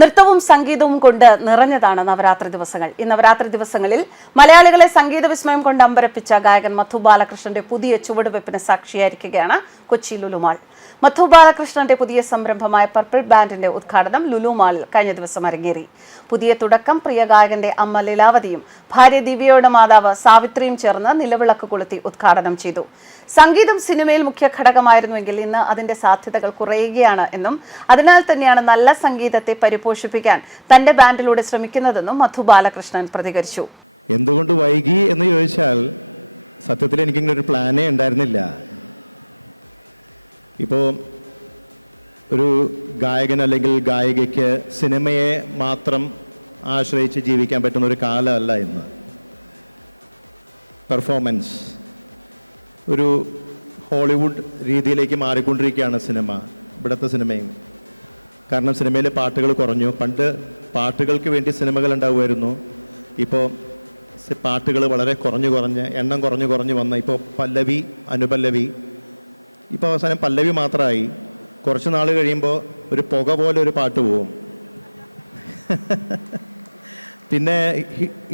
നൃത്തവും സംഗീതവും കൊണ്ട് നിറഞ്ഞതാണ് നവരാത്രി ദിവസങ്ങൾ. ഈ നവരാത്രി ദിവസങ്ങളിൽ മലയാളികളെ സംഗീത വിസ്മയം കൊണ്ട് അമ്പരപ്പിച്ച ഗായകൻ മധു ബാലകൃഷ്ണന്റെ പുതിയ ചുവടുവെപ്പിന് സാക്ഷിയായിരിക്കുകയാണ് കൊച്ചി ലുലു മാൾ. മധു ബാലകൃഷ്ണന്റെ പുതിയ സംരംഭമായ പർപ്പിൾ ബാൻഡിന്റെ ഉദ്ഘാടനം ലുലു മാളിൽ കഴിഞ്ഞ ദിവസം അരങ്ങേറി. പുതിയ തുടക്കം പ്രിയ ഗായകന്റെ അമ്മ ലീലാവതിയും ഭാര്യ ദിവ്യയുടെ മാതാവ് സാവിത്രിയും ചേർന്ന് നിലവിളക്ക് കൊളുത്തി ഉദ്ഘാടനം ചെയ്തു. സംഗീതം സിനിമയിൽ മുഖ്യ ഘടകമായിരുന്നുവെങ്കിൽ ഇന്ന് അതിന്റെ സാധ്യതകൾ കുറയുകയാണ് എന്നും അതിനാൽ തന്നെയാണ് നല്ല സംഗീതത്തെ പരിപോഷിപ്പിക്കാൻ തന്റെ ബാൻഡിലൂടെ ശ്രമിക്കുന്നതെന്നും മധു ബാലകൃഷ്ണൻ പ്രതികരിച്ചു. എന്തുകൊണ്ട് വൈകി എന്ന് ചോദിച്ചാൽ സത്യത്തിൽ എനിക്കിങ്ങനെ ഒരു പ്ലാനേ ഉണ്ടായിരുന്നില്ല. ഇപ്പോൾ ഒരു ഗായകൻ അല്ലെങ്കിൽ ഗായികയ്ക്ക് സിനിമയെ മാത്രം ആശ്രയിച്ച് ജീവിക്കാൻ പറ്റുന്ന ഒരു കാലമല്ല ഇന്ന്. പെർഫോമൻസ് ഒരു ഹോളിവുഡ് രീതിയിലേക്ക് മാറിക്കൊണ്ടിരിക്കുകയാണ് സിനിമ, ഇവിടുത്തെ സിനിമയും. കാരണം സിനിമയിലെ പാട്ടുകൾ കുറഞ്ഞു. പണ്ട് പാട്ടുകൾക്ക് വേണ്ടി സിനിമകൾ ഉണ്ടാവുമായിരുന്നു. ഇപ്പോൾ പാട്ടുകൾ വളരെ എണ്ണം കുറഞ്ഞു വന്ന ഇപ്പോൾ പല്ലവി, അനുപല്ലവി, ഇപ്പോൾ അവസാനം പല്ലവി മാത്രമായി. കുറച്ച് നാൾ കഴിയുമ്പോൾ ഒരു പുക പോലെ ഒരു പാട്ട് പോവും. പിന്നെ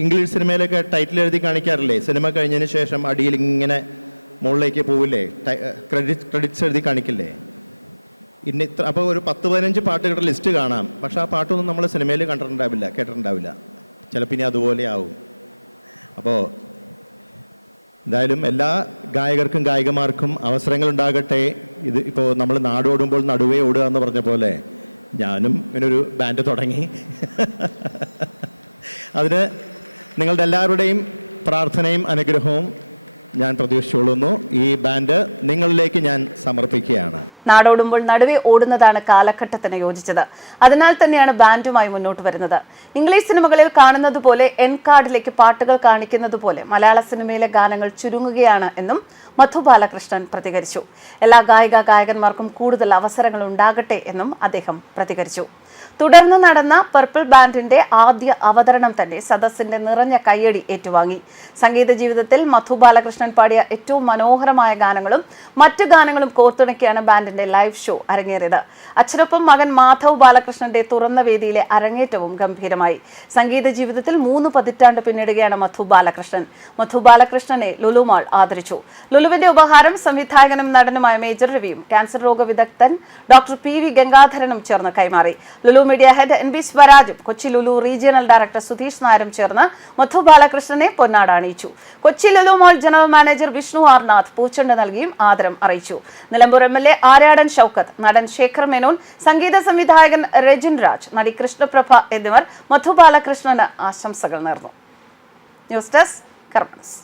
ഇംഗ്ലീഷ് സിനിമയിലൊക്കെ ടൈറ്റിൽ എഴുതി കാണിക്കാറില്ലേ, സിനിമ കഴിഞ്ഞതിന് ശേഷം അടിയിൽ ഇങ്ങനെ മുകളിലേക്ക് പോവില്ലേ, ക്രെഡിറ്റ്സ് എഴുതി കാണിക്കില്ലേ. അപ്പോൾ ഒരു 10-15 പാട്ടുകളുടെ ലിസ്റ്റ് കാണാം. പക്ഷെ ആ പാട്ടൊന്നും നമ്മൾ സിനിമയിൽ കേട്ടിട്ടുണ്ടാവില്ല. ചിലപ്പോൾ ഇനി അതുപോലെ ആവും. അപ്പോൾ എന്തായാലും എല്ലാ ഗായകർക്കും ഗായികമാർക്കും അവസരങ്ങൾ ഉണ്ടാകട്ടെ. ഇത് ഇപ്പോൾ നമ്മൾ നാടോടുമ്പോൾ നടുവേ ഓടുക എന്ന് പറഞ്ഞ പോലെ ഞാനും ഇങ്ങനൊരു ബാൻഡ് തുടങ്ങി. അതിന് നിങ്ങളുടെ എല്ലാവരുടെയും പ്രാർത്ഥനയും അനുഗ്രഹവും ഞാൻ പ്രതീക്ഷിച്ചുകൊള്ളുന്നു. ഈ ബാൻഡ് നിങ്ങളിലേക്ക് ഞാൻ സമർപ്പിക്കുകയാണ്. നാടോടുമ്പോൾ നടുവേ ഓടുന്നതാണ് കാലഘട്ടത്തിന് യോജിച്ചത്. അതിനാൽ തന്നെയാണ് ബാൻഡുമായി മുന്നോട്ട് വരുന്നത്. ഇംഗ്ലീഷ് സിനിമകളിൽ കാണുന്നത് പോലെ എൻ കാർഡിലേക്ക് പാട്ടുകൾ കാണിക്കുന്നത് പോലെ മലയാള സിനിമയിലെ ഗാനങ്ങൾ ചുരുങ്ങുകയാണ് എന്നും മധു ബാലകൃഷ്ണൻ പ്രതികരിച്ചു. എല്ലാ ഗായകന്മാർക്കും കൂടുതൽ അവസരങ്ങൾ ഉണ്ടാകട്ടെ എന്നും അദ്ദേഹം പ്രതികരിച്ചു. തുടർന്ന് നടന്ന പർപ്പിൾ ബാൻഡിന്റെ ആദ്യ അവതരണം തന്നെ സദസ്സിന്റെ നിറഞ്ഞ കയ്യടി ഏറ്റുവാങ്ങി. സംഗീത ജീവിതത്തിൽ മധു ബാലകൃഷ്ണൻ പാടിയ ഏറ്റവും മനോഹരമായ ഗാനങ്ങളും മറ്റു ഗാനങ്ങളും കോർത്തിണക്കിയാണ് ബാൻഡിന്റെ ലൈവ് ഷോ അരങ്ങേറിയത്. അച്ഛനൊപ്പം മകൻ മാധവ് ബാലകൃഷ്ണന്റെ തുറന്ന വേദിയിലെ അരങ്ങേറ്റവും ഗംഭീരമായി. സംഗീത ജീവിതത്തിൽ 3 പതിറ്റാണ്ട് പിന്നിടുകയാണ് മധു ബാലകൃഷ്ണൻ. മധു ബാലകൃഷ്ണനെ ലുലു മാൾ ആദരിച്ചു. ലുലുവിന്റെ ഉപഹാരം സംവിധായകനും നടനുമായ മേജർ രവിയും ക്യാൻസർ രോഗ വിദഗ്ധൻ ഡോക്ടർ PV ഗംഗാധരനും ചേർന്ന് കൈമാറി. ലുലു മീഡിയ ഹെഡ് NB സ്വരാജും കൊച്ചി ലുലു റീജിയണൽ ഡയറക്ടർ സുധീഷ് നായരും ചേർന്ന് മധു ബാലകൃഷ്ണനെ പൊന്നാട അണിയിച്ചു. Kochi Lulu mall general manager Vishnu R. Nath പൂച്ചെണ്ട് നൽകിയും ആദരം അറിയിച്ചു. നിലമ്പൂർ MLA ആര്യാടൻ ഷൗക്കത്ത്, നടൻ ശേഖർ മേനോൻ, സംഗീത സംവിധായകൻ രജിൻ രാജ്, നടി കൃഷ്ണപ്രഭ എന്നിവർ മധു ബാലകൃഷ്ണന് ആശംസകൾ നേർന്നു. ന്യൂസ് ഡെസ്ക് കർമ്മ ന്യൂസ്.